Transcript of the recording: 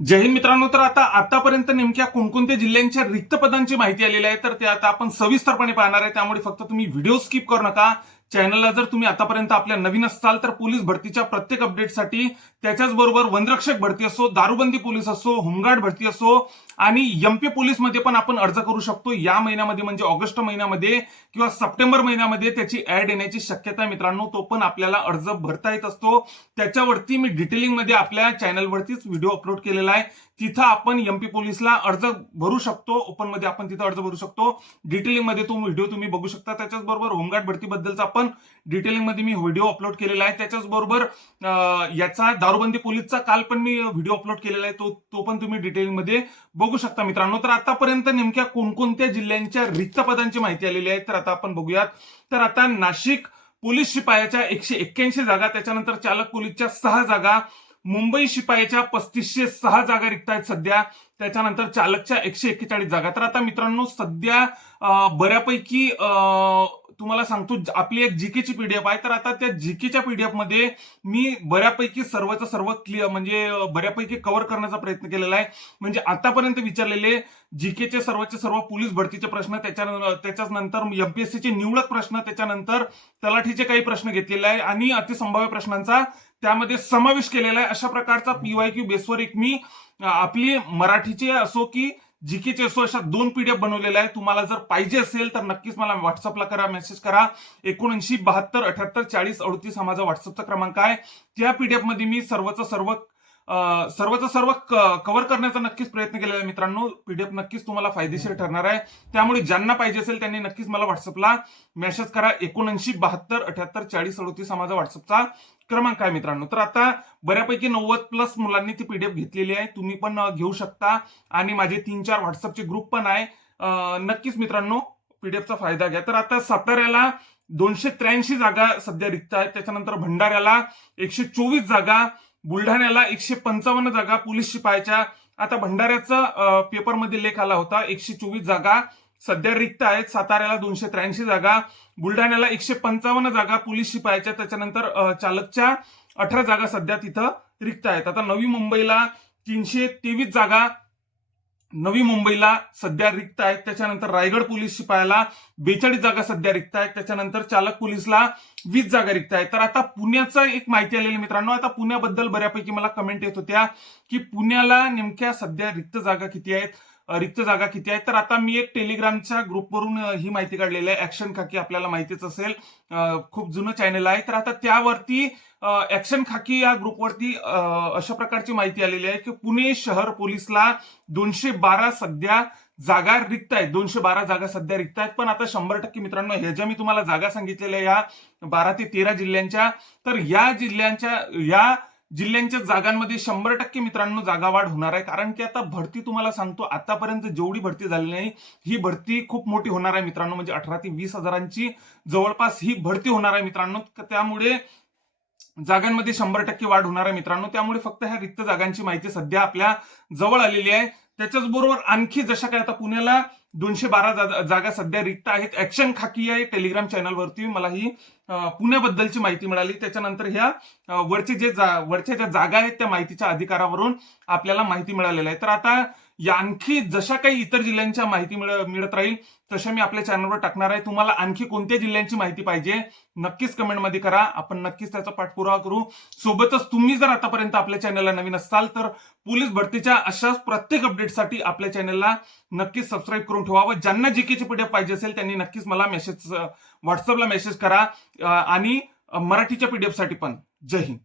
जय हिंद मित्रांनो. तर आतापर्यंत नेमक्या कोणकोणत्या जिल्ह्यांच्या रिक्त पदांची माहिती आलेली आहे, तर ते आता आपण सविस्तरपणे पाहणार आहे. त्यामुळे फक्त तुम्ही व्हिडिओ स्किप करू नका. चॅनलला जर तुम्ही आतापर्यंत आपल्या नवीन असाल तर पोलीस भरतीच्या प्रत्येक अपडेटसाठी, त्याच्याचबरोबर वनरक्षक भरती असो, दारूबंदी पोलीस असो, होमगार्ड भरती असो आणि एमपी पोलीस मध्ये पण आपण अर्ज करू शकतो. या महिन्यामध्ये म्हणजे ऑगस्ट महिन्यामध्ये किंवा सप्टेंबर महिन्यामध्ये त्याची ऍड येण्याची शक्यता आहे मित्रांनो. तो पण आपल्याला अर्ज भरता येत असतो. त्याच्यावरती मी डिटेलिंग मध्ये आपल्या चॅनलवरतीच व्हिडिओ अपलोड केलेला आहे. तिथं आपण एमपी पोलीसला अर्ज भरू शकतो. ओपन मध्ये आपण तिथं अर्ज भरू शकतो. डिटेलिंग मध्ये तो व्हिडिओ तुम्ही बघू शकता. त्याच्याचबरोबर होमगार्ड भरतीबद्दलचा आपण डिटेलिंग मध्ये मी व्हिडिओ अपलोड केलेला आहे. त्याच्याचबरोबर याचा दारूबंदी पोलीसचा काल पण मी व्हिडिओ अपलोड केलेला आहे. तो पण तुम्ही डिटेलिंग मध्ये बघू शकता मित्रांनो. तर आतापर्यंत नेमक्या कोणकोणत्या जिल्ह्यांच्या रिक्त पदांची माहिती आलेली आहे, तर आता आपण बघूयात. तर आता नाशिक पोलीस शिपायाच्या 181 जागा, त्याच्यानंतर चालक पोलीसच्या 6 जागा, मुंबई शिपायाच्या 3506 जागा रिक्त आहेत सध्या, त्याच्यानंतर चालकच्या 141 जागा. तर आता मित्रांनो सध्या बऱ्यापैकी तुम्हाला सांगतो, आपली एक जीकेची पीडीएफ आहे. तर आता त्या जीकेच्या पीडीएफ मध्ये मी बऱ्यापैकी सर्वचं सर्व क्लिअर म्हणजे बऱ्यापैकी कव्हर करण्याचा प्रयत्न केलेला आहे. म्हणजे आतापर्यंत विचारलेले जीकेचे सर्वचे सर्व पोलीस भरतीचे प्रश्न, त्याच्याच नंतर एमपीएससीचे निवडक प्रश्न, त्याच्यानंतर तलाठीचे काही प्रश्न घेतलेले आहे आणि अतिसंभाव्य प्रश्नांचा त्यामध्ये समावेश केलेला आहे. अशा प्रकारचा पीवायक्यू बेसवर एक मी आपली मराठीचे असो की जीकेचे असो अशा 2 पीडीएफ बनवलेल्या आहे. तुम्हाला जर पाहिजे असेल तर नक्कीच मला व्हॉट्सअपला करा, मेसेज करा. 79 72 78 40 38 हा माझा व्हॉट्सअपचा क्रमांक आहे. त्या पीडीएफ मध्ये मी सर्वचं सर्व कव्हर करण्याचा नक्कीच प्रयत्न केलेला आहे मित्रांनो. पीडीएफ नक्कीच तुम्हाला फायदेशीर ठरणार आहे. त्यामुळे ज्यांना पाहिजे असेल त्यांनी नक्कीच मला व्हॉट्सअपला मेसेज करा. 79 72 78 40 38 हा माझा व्हॉट्सअपचा क्रमांक आहे मित्रांनो. तर आता बऱ्यापैकी 90+ मुलांनी ती पीडीएफ घेतलेली आहे. तुम्ही पण घेऊ शकता आणि माझे 3-4 व्हॉट्सअपचे ग्रुप पण आहे. नक्कीच मित्रांनो पीडीएफचा फायदा घ्या. तर आता साताऱ्याला 283 जागा सध्या रिक्त आहेत. त्याच्यानंतर भंडाऱ्याला 124 जागा, बुलढाण्याला 155 जागा पोलीस शिपायाच्या. आता भंडाऱ्याचा पेपरमध्ये लेख आला होता. 124 जागा सध्या रिक्त आहेत. साताऱ्याला 283 जागा, बुलढाण्याला 155 जागा पोलीस शिपायाच्या. त्याच्यानंतर चालकच्या 18 जागा सध्या तिथं रिक्त आहेत. आता नवी मुंबईला 323 जागा नवी मुंबईला सध्या रिक्त आहेत. त्याच्यानंतर रायगड पोलीस शिपायाला 42 जागा सध्या रिक्त आहेत. त्याच्यानंतर चालक पोलीसला 20 जागा रिक्त आहेत. तर आता पुण्याचा एक माहिती आलेली मित्रांनो. आता पुण्याबद्दल बऱ्यापैकी मला कमेंट येत होत्या की पुण्याला नेमक्या सध्या रिक्त जागा किती आहेत, तर आता मी एक टेलिग्रामच्या ग्रुपवरून ही माहिती काढलेली आहे. ऍक्शन खाकी आपल्याला माहितीच असेल, खूप जुनं चॅनल आहे. तर आता त्यावरती ऍक्शन खाकी या ग्रुपवरती अशा प्रकारची माहिती आलेली आहे की पुणे शहर पोलीसला 212 सध्या जागा रिक्त आहेत. 212 जागा सध्या रिक्त आहेत. पण आता 100% मित्रांनो ह्या ज्या मी तुम्हाला जागा सांगितलेल्या या 12 ते 13 जिल्ह्यांच्या, तर या जिल्ह्यांच्या जागांमध्ये 100% मित्रांनो जागा वाढ होणार आहे. कारण की आता भरती तुम्हाला सांगतो, आतापर्यंत जेवढी भरती झाली नाही ही भरती खूप मोठी होणार आहे मित्रांनो. म्हणजे 18 ते 20 हजारांची जवळपास ही भरती होणार आहे मित्रांनो. त्यामुळे जागांमध्ये 100% वाढ होणार आहे मित्रांनो. त्यामुळे फक्त ह्या रिक्त जागांची माहिती सध्या आपल्या जवळ आलेली आहे. त्याच्याच बरोबर आणखी जशा काय आता पुण्याला 212 जागा सध्या रिक्त आहेत. ऍक्शन खाकी आहे टेलिग्राम चॅनलवरती मला ही पुण्याबद्दलची माहिती मिळाली. त्याच्यानंतर ह्या वरच्या ज्या जागा आहेत त्या माहितीच्या अधिकारावरून आपल्याला माहिती मिळालेली आहे. तर आता आणखी जशा काही इतर जिल्ह्यांच्या माहिती मिळत राहील तशा मी आपल्या चॅनलवर टाकणार आहे. तुम्हाला आणखी कोणत्या जिल्ह्यांची माहिती पाहिजे नक्कीच कमेंटमध्ये करा. आपण नक्कीच त्याचा पाठपुरावा करू. सोबतच तुम्ही जर आतापर्यंत आपल्या चॅनलला नवीन असाल तर पोलीस भरतीच्या अशाच प्रत्येक अपडेटसाठी आपल्या चॅनलला नक्कीच सबस्क्राईब करून ठेवा. व ज्यांना जीकेची पीडीएफ पाहिजे असेल त्यांनी नक्कीच मला व्हॉट्सअपला मेसेज करा आणि मराठीच्या पीडीएफ साठी पण. जय हिंद.